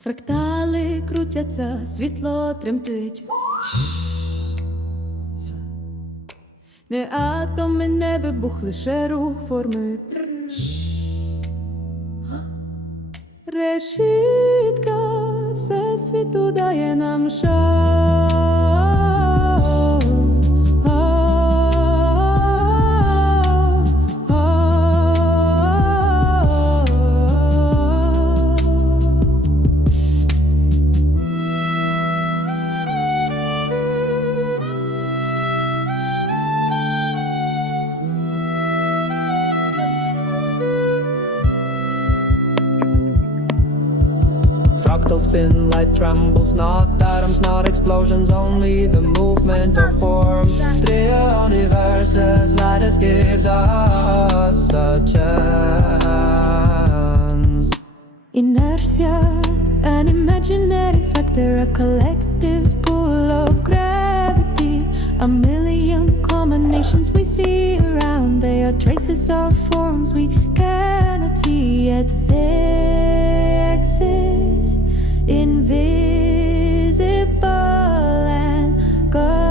Фрактали крутяться, світло тремтить. Не атоми, не вибух, лише рух форми. Решітка всесвіту дає нам шанс. Fractal spin, light trembles, not atoms, not explosions, only the movement of form. Three universes, light us gives us a chance. Inertia, an imaginary factor, a collective pull of gravity. A million combinations we see around, they are traces of forms we cannot see, yet they exist, invisible and covered.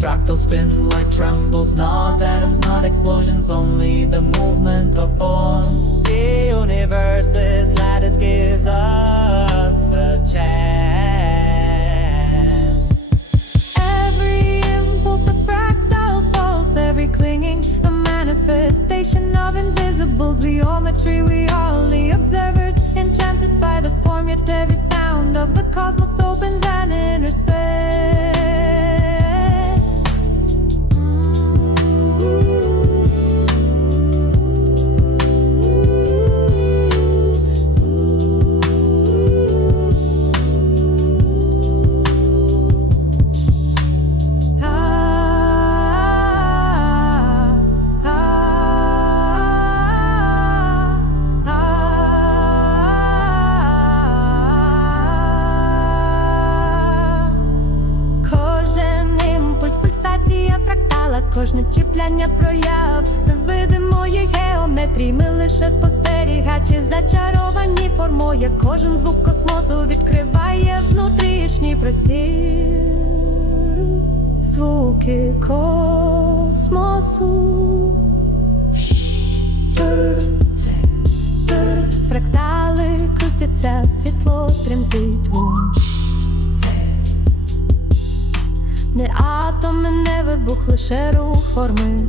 Fractal spin, light trembles, not atoms, not explosions, only the movement of form. The universe's lattice gives us a chance. Every impulse, the fractal's pulse, every clinging, a manifestation of invisible geometry. We are only observers, enchanted by the form, yet every sound of the cosmos opens an inner space. Кожне чіпляння прояв невидимої геометрії. Ми лише спостерігачі, зачаровані формою. Кожен звук космосу відкриває внутрішній простір. Звуки космосу. Фрактали крутяться, світло тремтить. Не атоми, не вибух, лише рух форми.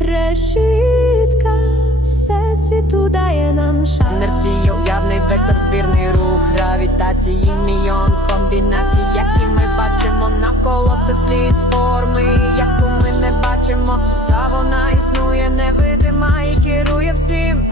Решітка всесвіту дає нам шанс. Інерція, уявний вектор, збірний рух гравітації, мільйон комбінацій, які ми бачимо навколо. Це слід форми, яку ми не бачимо, та вона існує невидима і керує всім.